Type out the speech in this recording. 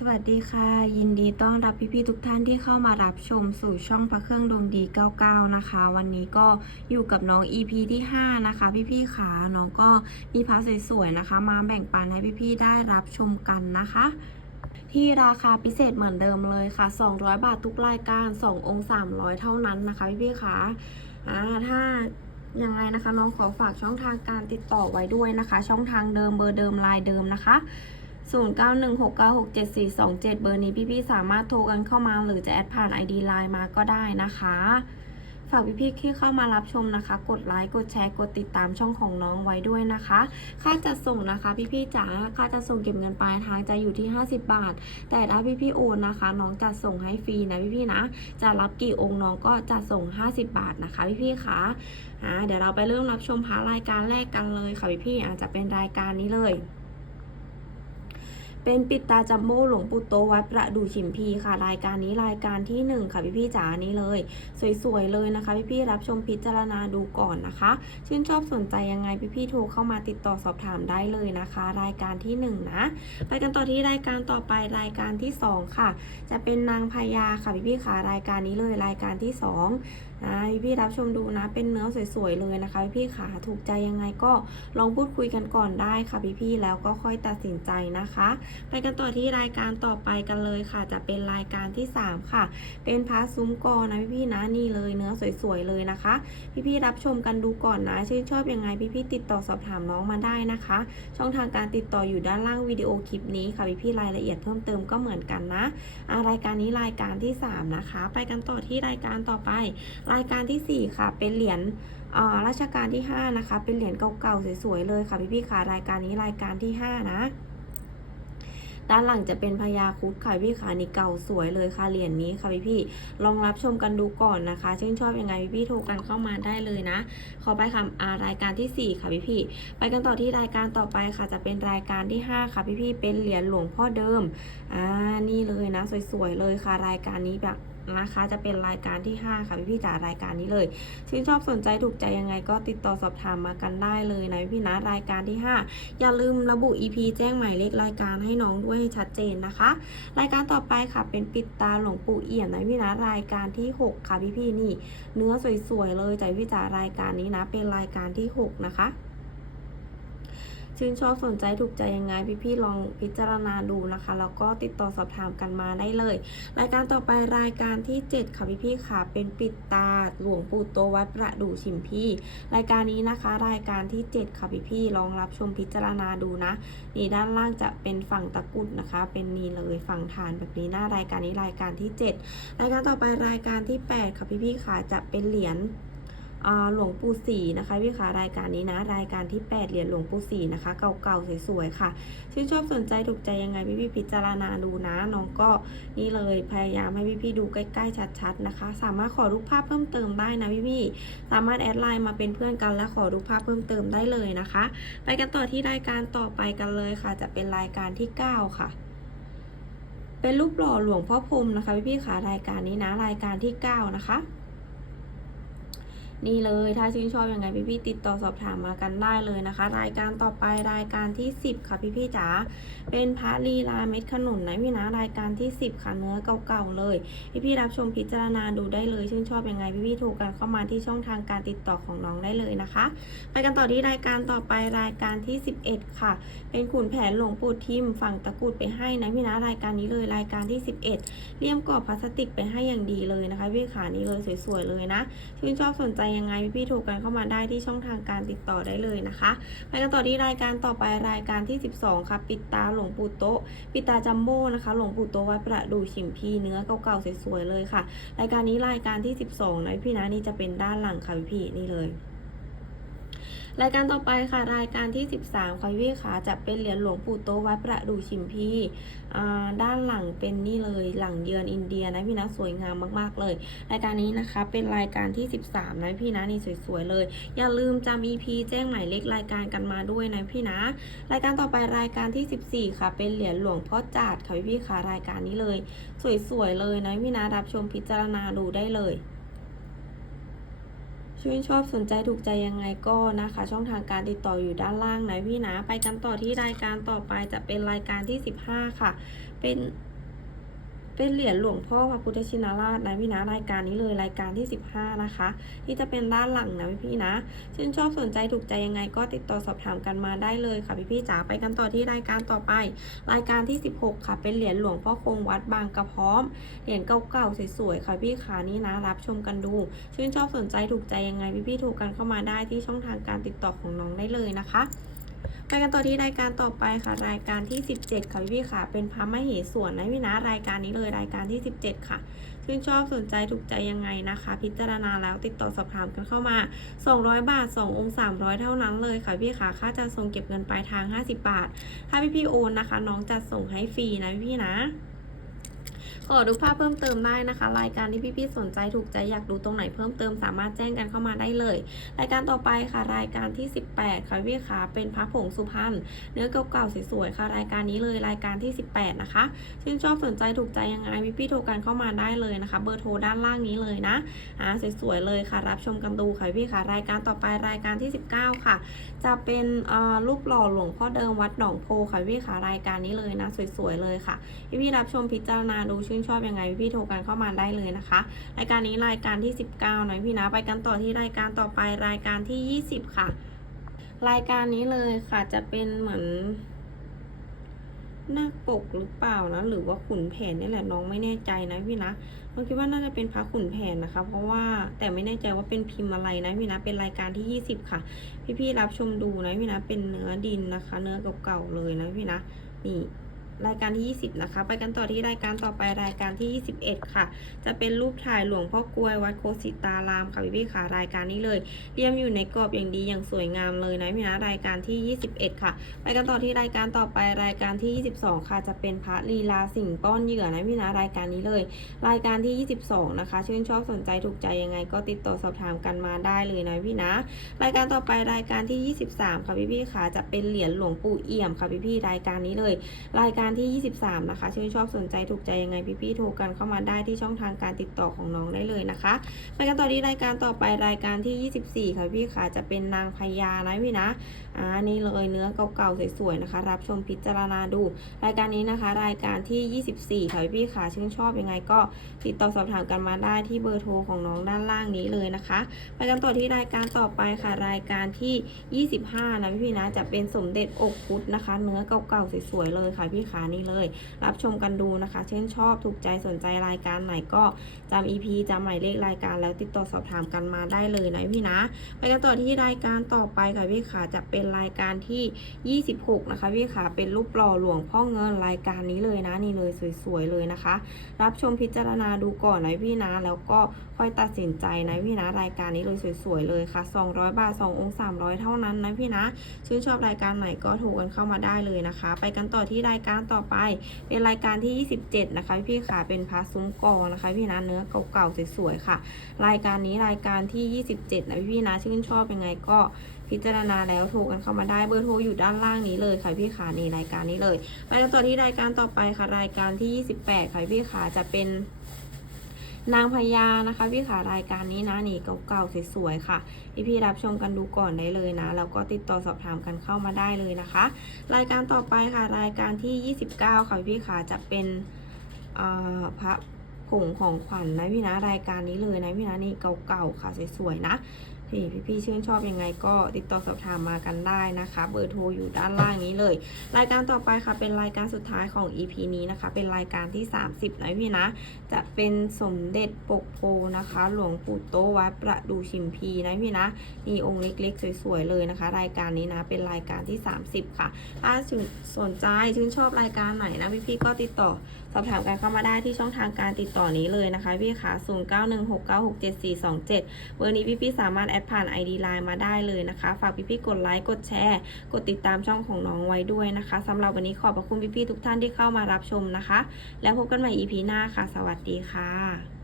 สวัสดีค่ะ ยินดีต้อนรับพี่ๆทุกท่านที่เข้ามารับชมสู่ช่องพระเครื่องดวงดี 99 นะคะ วันนี้ก็อยู่กับน้อง EP ที่ 5 นะคะ พี่ๆขาน้องก็มีพาสวยๆนะคะ มาแบ่งปันให้พี่ๆได้รับชมกันนะคะ ที่ราคาพิเศษเหมือนเดิมเลยค่ะ 200 บาททุกรายการ 2 องค์ 300 เท่านั้นนะคะ พี่ๆขาอ่าถ้ายังไงนะคะน้องขอฝากช่องทางการติดต่อไว้ด้วยนะคะ ช่องทางเดิมเบอร์เดิมไลน์เดิมนะคะ 0916967427 เบอร์นี้พี่ๆสามารถโทรกันเข้ามา หรือจะแอดผ่าน ID Line มาก็ได้นะคะ ฝากพี่ๆที่เข้ามารับชมนะคะ กดไลค์กดแชร์กดติดตามช่องของน้องไว้ด้วยนะคะ ค่าจัดส่งนะคะ พี่ๆจ๋าค่าจัดส่งเก็บเงินปลายทางจะอยู่ที่ 50 บาท แต่ถ้าพี่ๆโอนนะคะ น้องจัดส่งให้ฟรีนะพี่ๆนะ จะรับกี่องค์น้องก็จัดส่ง 50 บาทนะคะ พี่ๆคะอ่าเดี๋ยวเราไปเริ่มรับชมพารายการแรกกันเลยค่ะพี่ๆอาจจะเป็นรายการนี้เลย เป็นปิดตาจัมโบ้หลวงปู่โตวัดประดู่ฉิมพีค่ะ รายการนี้รายการที่หนึ่งค่ะพี่พี่จ๋านี้เลย สวยๆเลยนะคะ พี่พี่รับชมพิจารณาดูก่อนนะคะ ชื่นชอบสนใจยังไงพี่พี่โทรเข้ามาติดต่อสอบถามได้เลยนะคะ รายการที่หนึ่งนะ ไปกันต่อที่รายการต่อไปรายการที่สองค่ะ จะเป็นนางพญาค่ะพี่พี่ค่ะรายการนี้เลยรายการที่สองนะพี่พี่รับชมดูนะ เป็นเนื้อสวยๆเลยนะคะ พี่พี่ๆค่ะถูกใจยังไงก็ลองพูดคุยกันก่อนได้ค่ะพี่พี่ๆแล้วก็ค่อยตัดสินใจนะคะ ไปกันต่อที่รายการต่อไปกันเลยค่ะ จะเป็นรายการที่ 3 ค่ะ เป็นพาซุ้มกอนะพี่ๆนะนี่เลยเนื้อสวยๆเลยนะคะ พี่ๆรับชมกันดูก่อนนะชื่นชอบยังไงพี่ๆติดต่อสอบถามน้องมาได้นะคะ ช่องทางการติดต่ออยู่ด้านล่างวิดีโอคลิปนี้ค่ะพี่ๆรายละเอียดเพิ่มเติมก็เหมือนกันนะอารายการนี้รายการที่ 3 นะคะ ไปกันต่อที่รายการต่อไปรายการทีสี่ 4 ค่ะ เป็นเหรียญอ่ารัชกาลที่ 5 นะคะ เป็นเหรียญเก่าๆ สวยๆ เลยค่ะพี่ๆค่ะ รายการนี้รายการที่ 5 นะ ด้านหลังจะเป็นพญาครุดค่ะพี่ขานี่เก่าสวยเลยค่ะเหรียญนี้ค่ะพี่พี่ๆลองรับชมกันดูก่อนนะคะชื่นชอบยังไงพี่พี่ๆโทรกันเข้ามาได้เลยนะ ขอไปค่ะอ่ารายการที่ 4 ค่ะพี่พี่ๆไปกันต่อที่รายการต่อไปค่ะ จะเป็นรายการที่ 5 ค่ะพี่พี่ๆเป็นเหรียญหลวงพ่อเดิมอ่านี่เลยนะ สวยๆเลยค่ะรายการนี้แบบ นะคะ จะเป็นรายการที่ 5 ค่ะพี่พี่จ๋ารายการนี้เลยชื่นชอบสนใจถูกใจยังไงก็ติดต่อสอบถามมากันได้เลยนะพี่ๆนะรายการที่ 5 อย่าลืมระบุ EP แจ้งหมายเลขรายการให้น้องด้วยให้ชัดเจนนะคะ รายการต่อไปค่ะเป็นปิดตาหลวงปู่เอี่ยมนะพี่นะรายการที่ 6 ค่ะพี่ๆนี่ เนื้อสวยๆเลยใจพี่จ๋ารายการนี้นะ เป็นรายการที่ 6 นะคะ ชื่นชอบสนใจถูกใจยังไงพี่ๆลองพิจารณาดูนะคะ แล้วก็ติดต่อสอบถามกันมาได้เลย รายการต่อไปรายการที่ 7 ค่ะพี่ๆค่ะ เป็นปิดตาหลวงปู่โตวัดประดู่ชิมพี่ รายการนี้นะคะ รายการที่ 7 ค่ะพี่ๆลองรับชมพิจารณาดูนะ นี่ด้านล่างจะเป็นฝั่งตะกุดนะคะ เป็นนี่เลยฝั่งฐานแบบนี้หน้ารายการนี้รายการที่ 7 รายการต่อไปรายการที่ 8 ค่ะพี่ๆค่ะจะเป็นเหรียญ หลวงปู่ศรีนะคะพี่คะรายการนี้นะ รายการที่ 8 เหรียญหลวงปู่ศรีนะคะ เก่าๆสวยๆค่ะชื่นชอบสนใจถูกใจยังไงพี่ๆพิจารณาดูนะน้องก็นี่เลยพยายามให้พี่ๆดูใกล้ๆชัดๆนะคะ สามารถขอรูปภาพเพิ่มเติมได้นะพี่ๆสามารถแอดไลน์มาเป็นเพื่อนกันและขอรูปภาพเพิ่มเติมได้เลยนะคะ ไปกันต่อที่รายการต่อไปกันเลยค่ะ จะเป็นรายการที่ 9 ค่ะเป็นรูปหล่อหลวงพ่อพรมนะคะพี่ๆค่ะรายการนี้นะ รายการที่ 9 นะคะ นี่เลยถ้าชื่นชอบอยังไงพี่ๆติดต่อสอบถามมากันได้เลยนะคะ รายการต่อไปรายการที่ 10 ค่ะพี่ๆจ๋าเป็นพระลีลาเม็ดขนุนนะพี่นะรายการที่ 10 ค่ะเนื้อเก่าๆเลยพี่ๆรับชมพิจารณาดูได้เลย ชื่นชอบอยังไงพี่ๆโทรกันเข้ามาที่ช่องทางการติดต่อของน้องได้เลยนะคะ ไปกันต่อที่รายการต่อไปรายการที่ 11 ค่ะ เป็นขุนแผนหลวงปู่ทิมฝั่งตะกุดไปให้นะพี่นะรายการนี้เลยรายการที่ 11เลี่ยมกรอบพลาสติกไปให้อย่างดีเลยนะคะพี่ขานี้เลยสวยๆเลยนะชื่นชอบสนใจยังไงพี่ๆถูกกันเข้ามาได้ที่ช่องทางการติดต่อได้เลยนะคะไปกันต่อที่รายการต่อไปรายการที่ 12 ค่ะ ปิดตาหลวงปู่โตปิดตาจัมโบ้นะคะ หลวงปู่โตวัดประดู่ฉิมพีเนื้อเก่าๆสวยๆเลยค่ะ รายการนี้รายการที่ 12นะพี่นะนี่จะเป็นด้านหลังค่ะพี่นี่เลย รายการต่อไปค่ะรายการที่ 13ค่ะพี่ค่ะจะเป็นเหรียญหลวงปู่โตวัดประดูชิมพีอ่าด้านหลังเป็นนี่เลยหลังเยือนอินเดียนะพี่นะสวยงามมากๆเลย รายการนี้นะคะเป็นรายการที่ 13นะพี่นะนี่สวยๆเลย อย่าลืมจำ EP แจ้งหมายเลขรายการกันมาด้วยนะพี่นะ รายการต่อไปรายการที่ 14 ค่ะ เป็นเหรียญหลวงพ่อจาดค่ะพี่ค่ะรายการนี้เลย สวยๆเลยนะพี่นะรับชมพิจารณาดูได้เลย ชื่นชอบสนใจถูกใจยังไงก็นะคะ ช่องทางการติดต่ออยู่ด้านล่างนะพี่นะ ไปกันต่อที่รายการต่อไปจะเป็นรายการที่ 15 ค่ะ เป็น เป็นเหรียญหลวงพ่อพระพุทธชินราชนะพี่นะรายการนี้เลยรายการที่ 15 นะคะ ที่จะเป็นด้านหลังนะพี่ๆนะชื่นชอบสนใจถูกใจยังไงก็ติดต่อสอบถามกันมาได้เลยค่ะพี่พี่ๆจ๋าไปกันต่อที่รายการต่อไป รายการที่ 16 ค่ะ เป็นเหรียญหลวงพ่อคงวัดบางกระพร้อมเหรียญเก่าๆสวยๆค่ะพี่ขานี่นะ รับชมกันดู ชื่นชอบสนใจถูกใจยังไงพี่ๆถูกกันเข้ามาได้ที่ช่องทางการติดต่อของน้องได้เลยนะคะ ไปกันต่อที่รายการต่อไปค่ะ รายการที่ 17 ค่ะพี่ๆค่ะ เป็นพระมเหสวนนะพี่นะรายการนี้เลยรายการที่ 17 ค่ะชื่นชอบสนใจถูกใจยังไงนะคะ พิจารณาแล้วติดต่อสอบถามกันเข้ามา 200 บาท 2 องค์ 300 เท่านั้นเลยค่ะพี่ค่ะค่าจัดส่งเก็บเงินปลายทาง 50 บาท ถ้าพี่พี่ๆโอนนะคะ น้องจะส่งให้ฟรีนะพี่พี่ๆนะ ขอดูภาพเพิ่มเติมได้นะคะ รายการที่พี่ๆสนใจถูกใจอยากดูตรงไหนเพิ่มเติมสามารถแจ้งกันเข้ามาได้เลย รายการต่อไปค่ะ รายการที่ 18 ค่ะพี่ขาเป็นพระผงสุพรรณเนื้อเก่าๆสวยๆค่ะ รายการนี้เลยรายการที่ 18 นะคะชื่นชอบสนใจถูกใจยังไงพี่ๆโทรกันเข้ามาได้เลยนะคะ เบอร์โทรด้านล่างนี้เลยนะอ่าสวยๆเลยค่ะ รับชมกันดูค่ะพี่ค่ะรายการต่อไปรายการที่ 19 ค่ะ จะเป็นรูปหล่อหลวงพ่อเดิมวัดหนองโพค่ะพี่ค่ะรายการนี้เลยนะ สวยๆเลยค่ะพี่พี่ๆรับชมพิจารณาดูชื่นชอบยังไงพี่โทรกันเข้ามาได้เลยนะคะ รายการนี้รายการที่ 19นะพี่นะไปกันต่อที่รายการต่อไปรายการที่ 20 ค่ะ รายการนี้เลยค่ะจะเป็นเหมือนนาคปกหรือเปล่านะ หรือว่าขุนแผนนี่แหละน้องไม่แน่ใจนะพี่นะน้องคิดว่าน่าจะเป็นพระขุนแผนนะคะ เพราะว่าแต่ไม่แน่ใจว่าเป็นพิมพ์อะไรนะพี่นะเป็นรายการที่ 20 ค่ะ พี่ๆรับชมดูนะพี่นะเป็นเนื้อดินนะคะ เนื้อเก่าๆเลยนะพี่นะนี่ รายการที่ 20 นะคะ ไปกันต่อที่รายการต่อไปรายการที่ 21 ค่ะ จะเป็นรูปถ่ายหลวงพ่อกลวยวัดโคสิตารามค่ะพี่พี่ๆค่ะรายการนี้เลยเรียมอยู่ในกรอบอย่างดีอย่างสวยงามเลยนะพี่นะรายการที่ 21 ค่ะ ไปกันต่อที่รายการต่อไปรายการที่ 22 ค่ะ จะเป็นพระลีลาสิ่งป้อนเหยื่อนะพี่นะรายการนี้เลย รายการที่ 22 นะคะ ชื่นชอบสนใจถูกใจยังไง ก็ติดต่อสอบถามกันมาได้เลยนะพี่นะ รายการต่อไปรายการที่ 23 ค่ะพี่พี่ๆค่ะจะเป็นเหรียญหลวงปู่เอี่ยมค่ะพี่พี่ๆรายการนี้เลย รายการที่ 23 นะคะ ชื่นชอบสนใจถูกใจยังไงพี่ๆโทรกันเข้ามาได้ที่ช่องทางการติดต่อของน้องได้เลยนะคะไปกันต่อที่รายการต่อไปรายการที่ 24 ค่ะพี่ค่ะจะเป็นนางพญานะพี่นะอ่านี่เลยเนื้อเก่าๆสวยๆนะคะ รับชมพิจารณาดู รายการนี้นะคะ รายการที่ 24 ค่ะพี่ค่ะชื่นชอบยังไงก็ติดต่อสอบถามกันมาได้ที่เบอร์โทรของน้องด้านล่างนี้เลยนะคะ ไปกันต่อที่รายการต่อไปค่ะรายการที่ 25 นะพี่นะจะเป็นสมเด็จอกพุทธนะคะ เนื้อเก่าๆสวยๆเลยค่ะพี่ขานี่เลย รับชมกันดูนะคะ เช่นชอบถูกใจสนใจรายการไหนก็จำ EP จำหมายเลขรายการแล้วติดต่อสอบถามกันมาได้เลยนะพี่นะ ไปกันต่อที่รายการต่อไปค่ะพี่ขาจะเป็นรายการที่ 26 นะคะพี่ขาเป็นรูปหล่อหลวงพ่อเงินรายการนี้เลยนะนี่เลยสวยๆเลยนะคะ รับชมพิจารณาดูก่อนนะพี่นะ แล้วก็ค่อยตัดสินใจนะพี่นะรายการนี้เลยสวยๆเลยค่ะ 200 บาท 2 องค์ 300 เท่านั้นนะพี่นะชื่นชอบรายการไหนก็โทรกันเข้ามาได้เลยนะคะ ไปกันต่อที่รายการต่อไป เป็นรายการที่ 27 นะคะพี่ขาเป็นพาซุ้มกอนะคะพี่นะเนื้อเก่าๆสวยๆค่ะ รายการนี้รายการที่ 27 นะพี่นะชื่นชอบยังไงก็พิจารณาแล้วโทรกันเข้ามาได้เบอร์โทรอยู่ด้านล่างนี้เลยค่ะพี่ขานี่รายการนี้เลยไปต่อที่รายการต่อไปค่ะรายการที่ 28 ค่ะพี่ขาจะเป็น นางพญานะคะพี่ขารายการนี้นะนี่เก่าๆสวยๆค่ะพี่พี่ๆรับชมกันดูก่อนได้เลยนะแล้วก็ติดต่อสอบถามกันเข้ามาได้เลยนะคะ รายการต่อไปค่ะรายการที่ 29 ค่ะพี่ขาจะเป็นพระผงของขวัญนะพี่นะรายการนี้เลยนะพี่นะนี่เก่าๆค่ะสวยๆนะ ที่พี่ๆชื่นชอบยังไงก็ติดต่อสอบถามมากันได้นะคะ เบอร์โทรอยู่ด้านล่างนี้เลย รายการต่อไปค่ะเป็นรายการสุดท้ายของ EP นี้นะคะ เป็นรายการที่ 30นะพี่นะ จะเป็นสมเด็จปกโพนะคะ หลวงปู่โตวัดประดูชิมพีนะพี่นะมีองค์เล็กๆ สวยๆเลยนะคะ รายการนี้นะเป็นรายการที่ 30 ค่ะ ถ้าสนใจชื่นชอบรายการไหนนะพี่ๆก็ติดต่อ อบถามกันเข้ามาได้ที่ช่องทางการติดต่อนี้เลยนะคะพี่ค่ะ0916967427 เบอร์นี้พี่ๆสามารถแอดผ่าน ID Line มาได้เลยนะคะ ฝากพี่ๆกดไลค์กดแชร์ กดติดตามช่องของน้องไว้ด้วยนะคะสำหรับวันนี้ขอบพระคุณพี่ๆทุกท่านที่เข้ามารับชมนะคะ แล้วพบกันใหม่ EP หน้าค่ะ สวัสดีค่ะ